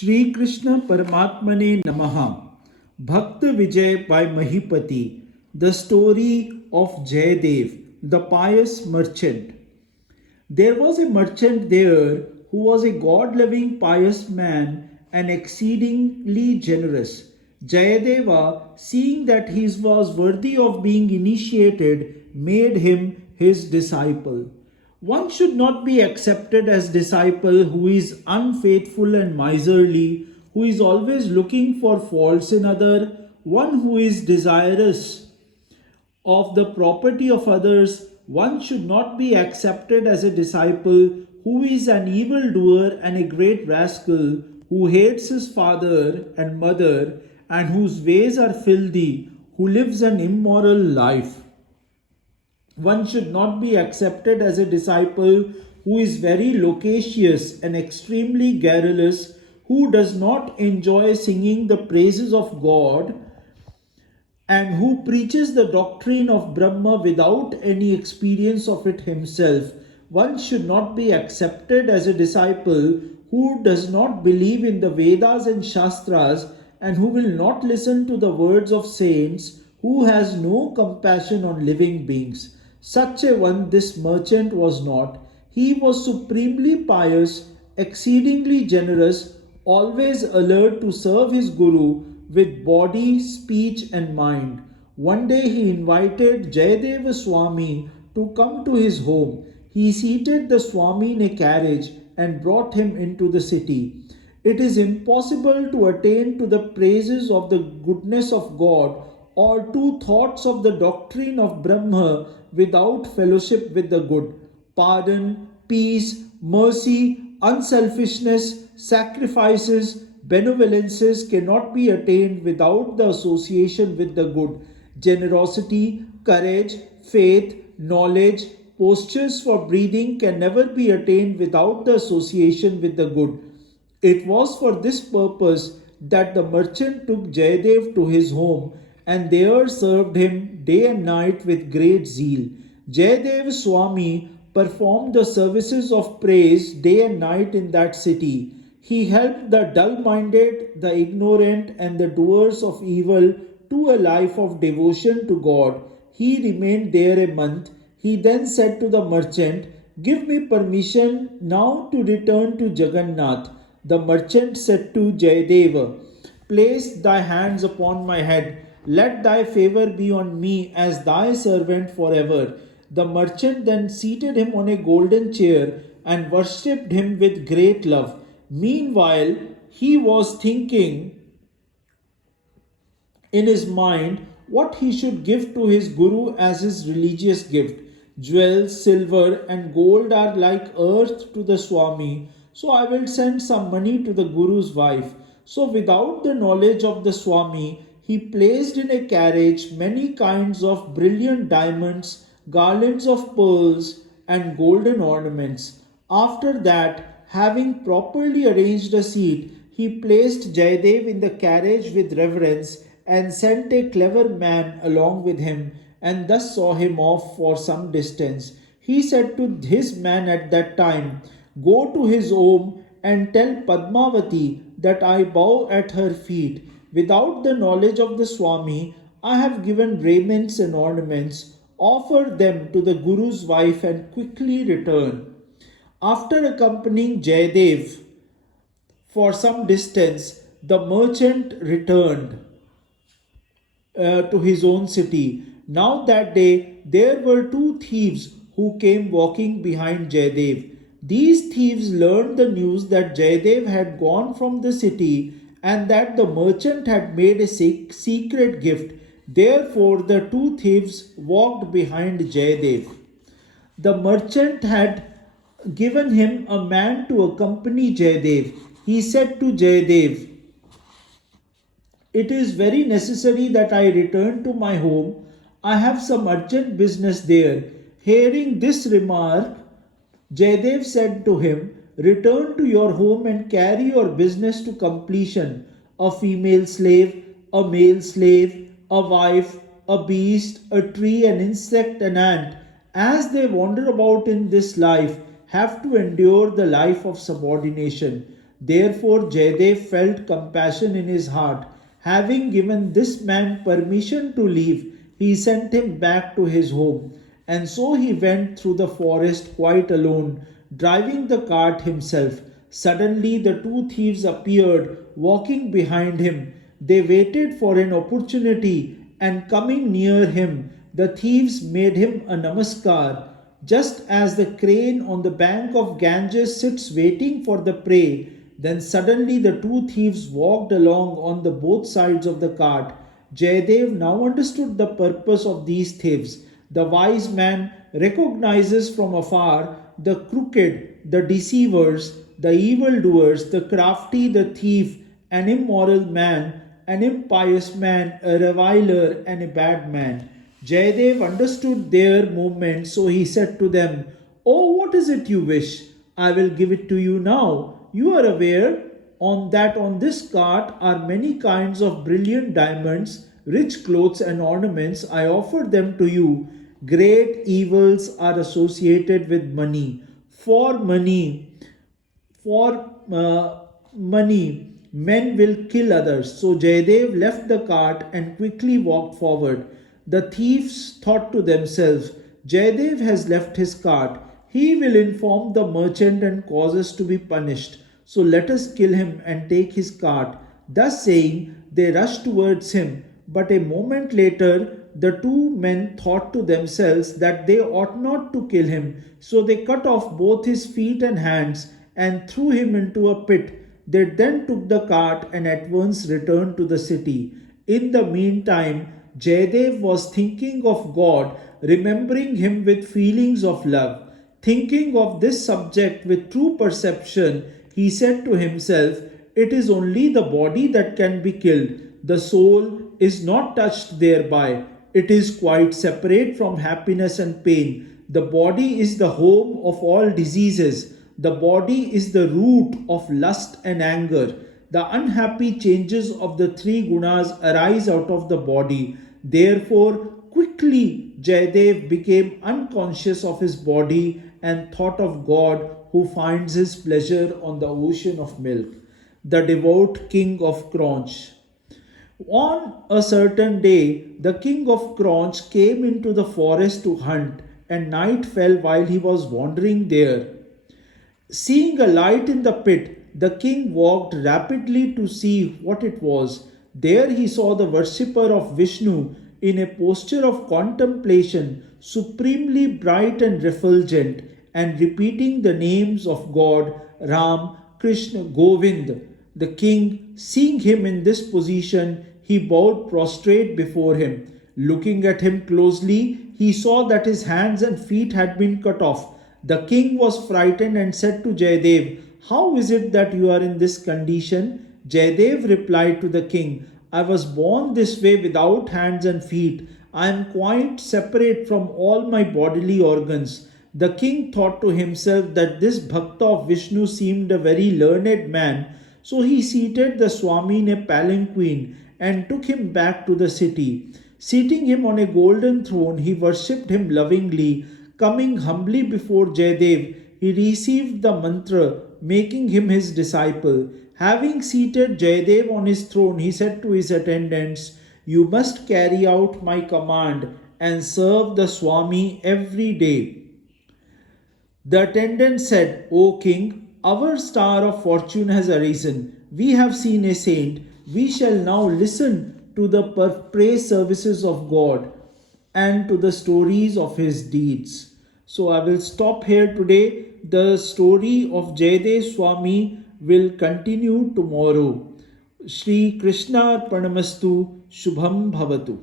Shri Krishna Paramatmane Namaha. Bhaktavijaya by Mahipati. The story of Jaydev, the pious merchant. There was a merchant there who was a God loving, pious man and exceedingly generous. Jayadeva, seeing that he was worthy of being initiated, made him his disciple. One should not be accepted as disciple who is unfaithful and miserly, who is always looking for faults in other, one who is desirous of the property of others. One should not be accepted as a disciple who is an evildoer and a great rascal, who hates his father and mother, and whose ways are filthy, who lives an immoral life. One should not be accepted as a disciple who is very loquacious and extremely garrulous, who does not enjoy singing the praises of God, and who preaches the doctrine of Brahma without any experience of it himself. One should not be accepted as a disciple who does not believe in the Vedas and Shastras, and who will not listen to the words of saints, who has no compassion on living beings. Such a one this merchant was not. He was supremely pious, exceedingly generous, always alert to serve his Guru with body, speech, and mind. One day he invited Jaydev Swami to come to his home. He seated the Swami in a carriage and brought him into the city. It is impossible to attain to the praises of the goodness of God or to thoughts of the doctrine of Brahma without fellowship with the good. Pardon, peace, mercy, unselfishness, sacrifices, benevolences cannot be attained without the association with the good. Generosity, courage, faith, knowledge, postures for breathing can never be attained without the association with the good. It was for this purpose that the merchant took Jaydev to his home and there served him day and night with great zeal. Jaydev Swami performed the services of praise day and night in that city. He helped the dull minded, the ignorant, and the doers of evil to a life of devotion to God. He remained there a month. He then said to the merchant, "Give me permission now to return to Jagannath." The merchant said to Jayadeva, "Place thy hands upon my head. Let thy favor be on me as thy servant forever." The merchant then seated him on a golden chair and worshipped him with great love. Meanwhile, he was thinking in his mind what he should give to his Guru as his religious gift. Jewels, silver, and gold are like earth to the Swami, so I will send some money to the Guru's wife. So, without the knowledge of the Swami, he placed in a carriage many kinds of brilliant diamonds, garlands of pearls, and golden ornaments. After that, having properly arranged a seat, he placed Jaydev in the carriage with reverence and sent a clever man along with him and thus saw him off for some distance. He said to his man at that time, "Go to his home and tell Padmavati that I bow at her feet. Without the knowledge of the Swami, I have given raiments and ornaments. Offer them to the Guru's wife and quickly return." After accompanying Jaydev for some distance, the merchant returned to his own city. Now that day there were two thieves who came walking behind Jaydev. These thieves learned the news that Jaydev had gone from the city and that the merchant had made a secret gift. Therefore, the two thieves walked behind Jaydev. The merchant had given him a man to accompany Jaydev. He said to Jaydev, "It is very necessary that I return to my home. I have some urgent business there." Hearing this remark, Jaydev said to him, "Return to your home and carry your business to completion. A female slave, a male slave, a wife, a beast, a tree, an insect, an ant, as they wander about in this life, have to endure the life of subordination. Therefore, Jaydev felt compassion in his heart. Having given this man permission to leave, he sent him back to his home. And so he went through the forest quite alone, driving the cart himself. Suddenly, the two thieves appeared, walking behind him. They waited for an opportunity, and coming near him, the thieves made him a namaskar. Just as the crane on the bank of Ganges sits waiting for the prey, then suddenly the two thieves walked along on the both sides of the cart. Jaydev now understood the purpose of these thieves. The wise man recognizes from afar the crooked, the deceivers, the evildoers, the crafty, the thief, an immoral man, an impious man, a reviler, and a bad man. Jaydev understood their movement, so he said to them, "Oh, what is it you wish? I will give it to you now. You are aware on this cart are many kinds of brilliant diamonds, rich clothes and ornaments. I offer them to you. Great evils are associated with money. For money, for money, men will kill others." So Jaydev left the cart and quickly walked forward. The thieves thought to themselves, "Jaydev has left his cart. He will inform the merchant and cause us to be punished. So let us kill him and take his cart." Thus saying, they rushed towards him. But a moment later, the two men thought to themselves that they ought not to kill him. So they cut off both his feet and hands and threw him into a pit. They then took the cart and at once returned to the city. In the meantime, Jaydev was thinking of God, remembering him with feelings of love. Thinking of this subject with true perception, he said to himself, "It is only the body that can be killed. The soul is not touched thereby. It is quite separate from happiness and pain. The body is the home of all diseases. The body is the root of lust and anger. The unhappy changes of the three gunas arise out of the body." Therefore, quickly Jaydev became unconscious of his body and thought of God who finds his pleasure on the ocean of milk. The devout king of Cronch. On a certain day, the king of Cronch came into the forest to hunt, and night fell while he was wandering there. Seeing a light in the pit, the king walked rapidly to see what it was. There he saw the worshipper of Vishnu in a posture of contemplation, supremely bright and refulgent, and repeating the names of God, Ram, Krishna, Govind. The king, seeing him in this position, he bowed prostrate before him. Looking at him closely, he saw that his hands and feet had been cut off. The king was frightened and said to Jaydev, "How is it that you are in this condition?" Jaydev replied to the king, "I was born this way without hands and feet. I am quite separate from all my bodily organs." The king thought to himself that this Bhakta of Vishnu seemed a very learned man, so he seated the Swami in a palanquin and took him back to the city. Seating him on a golden throne, he worshipped him lovingly. Coming humbly before Jaydev, he received the mantra, making him his disciple. Having seated Jaydev on his throne, he said to his attendants, "You must carry out my command and serve the Swami every day." The attendant said, "O king, our star of fortune has arisen. We have seen a saint. We shall now listen to the praise services of God and to the stories of his deeds." So I will stop here today. The story of Jaydev Swami will continue tomorrow. Shri Krishna Arpanamastu. Shubham Bhavatu.